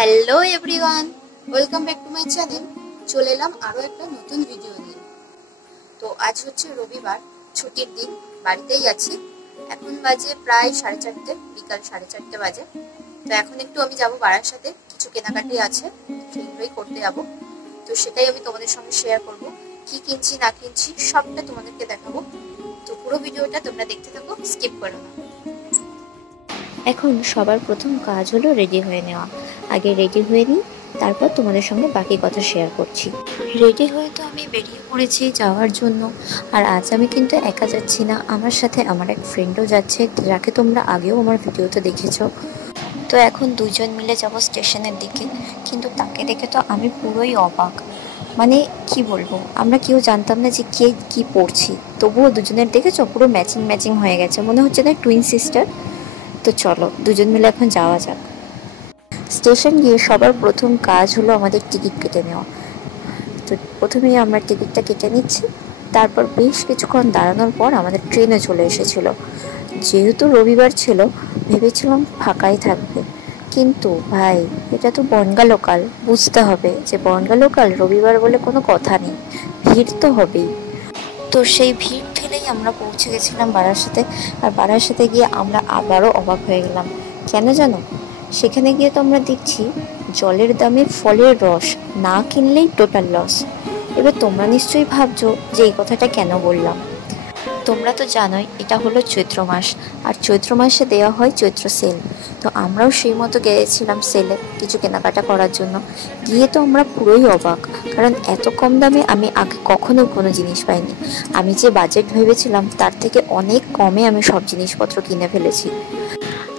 Hello everyone, welcome back to my channel. চলে এলাম আরও একটা নতুন ভিডিও নিয়ে। তো আজ হচ্ছে রবিবার, ছুটির দিন, বাড়িতেই আছি। এখন বাজে প্রায় 4:30, বিকাল 4:30 বাজে। তো এখন একটু আমি যাব বারাসাতে, কিছু কেনাকাটি আছে, সেগুলোই করতে যাব। তো সেটাই আমি তোমাদের সঙ্গে শেয়ার করব, কি কিনছি না কিনছি সবটা তোমাদেরকে দেখাবো। তো পুরো ভিডিওটা তোমরা দেখতে থাকো, স্কিপ করো না। এখন সবার প্রথম কাজ হলো রেডি হয়ে নেওয়া। আগে রেডি হয়ে নিই, তারপর তোমাদের সঙ্গে বাকি কথা শেয়ার করছি। রেডি হয়ে তো আমি বেরিয়ে পড়েছি যাওয়ার জন্য। আর আজ আমি কিন্তু একা যাচ্ছি না, আমার সাথে আমার এক ফ্রেন্ডও যাচ্ছে, যাকে তোমরা আগেও আমার ভিডিওতে দেখেছো। তো এখন দুজন মিলে যাব স্টেশনের দিকে। কিন্তু তাকে দেখে তো আমি পুরোই অবাক, মানে কি বলবো, আমরা কেউ জানতাম না যে কে কি পড়ছি, তবুও দুজনের দেখেছো পুরো ম্যাচিং ম্যাচিং হয়ে গেছে, মনে হচ্ছে না টুইন সিস্টার। তো চলো দুজন মিলে এখন যাওয়া যাক। স্টেশন গিয়ে সবার প্রথম কাজ হলো আমাদের টিকিট কেটে নেওয়া। তো প্রথমেই আমরা টিকিটটা কেটে নিচ্ছি। তারপর বেশ কিছুক্ষণ দাঁড়ানোর পর আমাদের ট্রেনে চলে এসেছিল। যেহেতু রবিবার ছিল, ভেবেছিলাম ফাঁকাই থাকবে, কিন্তু ভাই এটা তো বনগাঁ লোকাল, বুঝতে হবে যে বনগাঁ লোকাল রবিবার বলে কোনো কথা নেই, ভিড় তো হবেই। তো সেই ভিড় ঠেলেই আমরা পৌঁছে গেছিলাম বারাসাতে। আর বারাসাতে গিয়ে আমরা আবারও অবাক হয়ে গেলাম। কেন জানো? সেখানে গিয়ে তো আমরা দেখছি জলের দামে ফলের রস না কিনলেই টোটাল লস। এবার তোমরা নিশ্চয়ই ভাবছো যে এই কথাটা কেন বললাম। তোমরা তো জানোই এটা হলো চৈত্র মাস, আর চৈত্র মাসে দেওয়া হয় চৈত্র সেল। তো আমরাও সেই মতো গিয়েছিলাম সেলে কিছু কেনাকাটা করার জন্য। গিয়ে তো আমরা পুরোই অবাক, কারণ এত কম দামে আমি আগে কখনো কোনো জিনিস পাইনি। আমি যে বাজেট ভেবেছিলাম তার থেকে অনেক কমে আমি সব জিনিসপত্র কিনে ফেলেছি।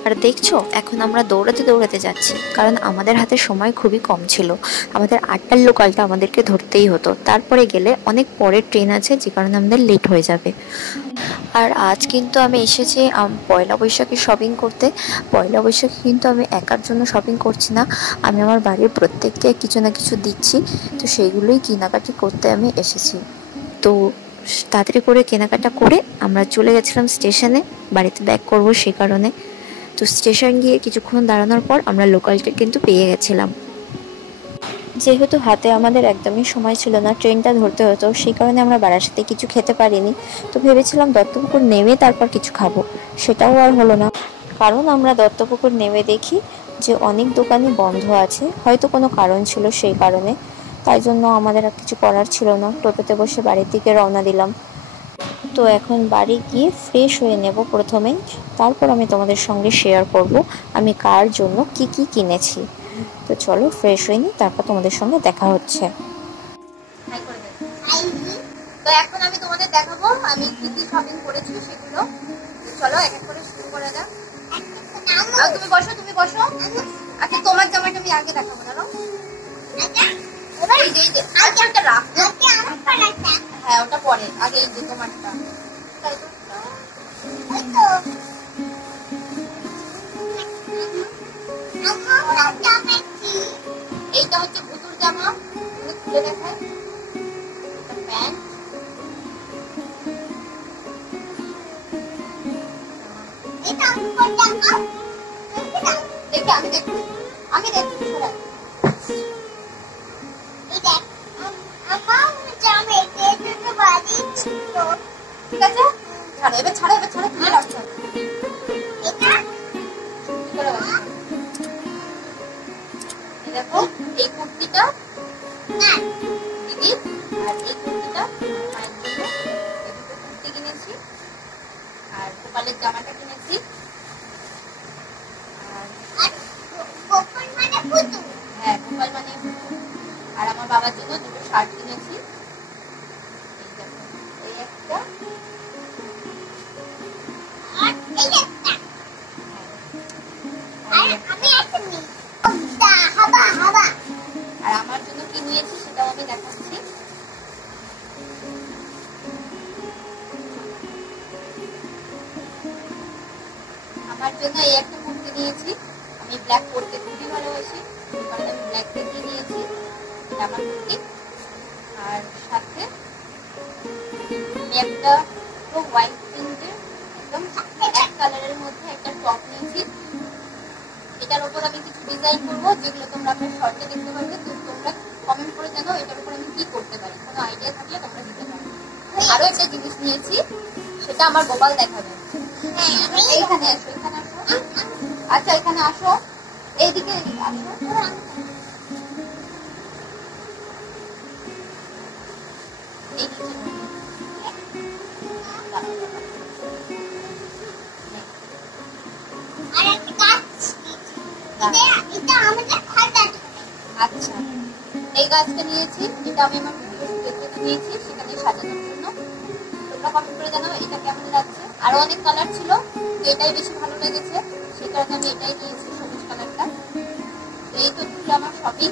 আর দেখছো এখন আমরা দৌড়াতে দৌড়াতে যাচ্ছি, কারণ আমাদের হাতে সময় খুবই কম ছিল। আমাদের 8টার লোকালটা আমাদেরকে ধরতেই হতো, তারপরে গেলে অনেক পরের ট্রেন আছে, যে কারণে আমাদের লেট হয়ে যাবে। আর আজ কিন্তু আমি এসেছি পয়লা বৈশাখে শপিং করতে। পয়লা বৈশাখে কিন্তু আমি একার জন্য শপিং করছি না, আমি আমার বাড়ির প্রত্যেককে কিছু না কিছু দিচ্ছি। তো সেইগুলোই কেনাকাটি করতে আমি এসেছি। তো তাড়াতাড়ি করে কেনাকাটা করে আমরা চলে গেছিলাম স্টেশনে, বাড়িতে ব্যাক করবো সেই কারণে। তো স্টেশন গিয়ে কিছুক্ষণ দাঁড়ানোর পর আমরা লোকালটা কিন্তু পেয়ে গেছিলাম। যেহেতু হাতে আমাদের একদমই সময় ছিল না, ট্রেনটা ধরতে হতো, সেই কারণে আমরা বারাসাতে কিছু খেতে পারিনি। তো ভেবেছিলাম দত্তপুকুর নেমে তারপর কিছু খাবো, সেটাও আর হলো না। কারণ আমরা দত্তপুকুর নেমে দেখি যে অনেক দোকানই বন্ধ আছে, হয়তো কোনো কারণ ছিল সেই কারণে। তাই জন্য আমাদের আর কিছু করার ছিল না, টোটোতে বসে বাড়ির দিকে রওনা দিলাম। তো এখন বাড়ি গিয়ে ফ্রেশ হয়ে নেব প্রথমেই, তারপর আমি তোমাদের সঙ্গে শেয়ার করব আমি কার জন্য কি কি কিনেছি। তো চলো ফ্রেশ হয়ে নিই, তারপর তোমাদের সঙ্গে দেখা হচ্ছে। তো এখন আমি তোমাদের দেখাবো আমি কি কি শপিং করেছি সেগুলো। চলো এক এক করে শুরু করা যাক। তুমি বসো, তুমি বসো। আচ্ছা তোমার জামাটা আমি আগে দেখাবো, জানো? এই যে আচ্ছা রাখ, হ্যাঁ ওটা পরে, আগে এই যে তোমারটা। এইটা হচ্ছে ভুতুর জামা, খুলে দেখায়। প্যান্ট, দেখি আমি দেখি, আমি দেখি ঠিক আছে। ছাড়ো এবার, ছাড়ো এবার, ছাড়ো, তুলে রাখছো। দেখো এই কুর্তিটা দিদি, আর এই কুর্তিটা মায়ের জন্য। এই দুটো কুর্তি কিনেছি, আর গোপালের জামাটা কিনেছি, হ্যাঁ গোপাল মানে। আর আমার বাবার জন্য দুটো শার্ট কিনেছি, এই একটা আর আমার জন্য কি নিয়েছি সেটাও আমি দেখাচ্ছি। আমার জন্য এই একটা কুর্তি নিয়েছি, আমি ব্ল্যাক পরতে খুবই ভালোবাসি, কারণ আমি ব্ল্যাক দেখে নিয়েছি, এটা আমার কুর্তি। আর সাথে আমি একটা হোয়াইট প্রিন্টের একদম এক কালারের মধ্যে একটা টপ নিয়েছি। এটার উপর আমি কিছু ডিজাইন করবো, যেগুলো তোমরা আমার শর্টে দেখতে পারবে। তো তোমরা কমেন্ট করে জানাও এটার উপর আমি কি করতে পারি, কোনো আইডিয়া থাকলে তোমরা দিতে পারো। আরো একটা জিনিস নিয়েছি, সেটা আমার গোপাল দেখাবে। এইখানে আসো, এখানে আসো। আচ্ছা এখানে আসো, এইদিকে আসো। আচ্ছা এই গাছটা নিয়েছি, যেটা আমি আমার নিয়েছি সেখানে সাজানোর জন্য। তোমরা কমেন্ট করে জানাও এটা কেমন লাগছে। আরো অনেক কালার ছিল, এটাই বেশি ভালো লেগেছে, সেই কারণে আমি এটাই নিয়েছি, সবুজ কালারটা। তো এই তো ছিল আমার শপিং।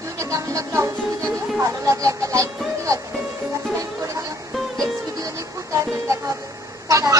ভিডিওটা কেমন লাগলো অবশ্যই জানিও, ভালো লাগলে একটা লাইক করে দিও, আর সাবস্ক্রাইব করে দিও। নেক্সট ভিডিও নিয়ে খুব তাড়াতাড়ি দেখা হবে। টাটা।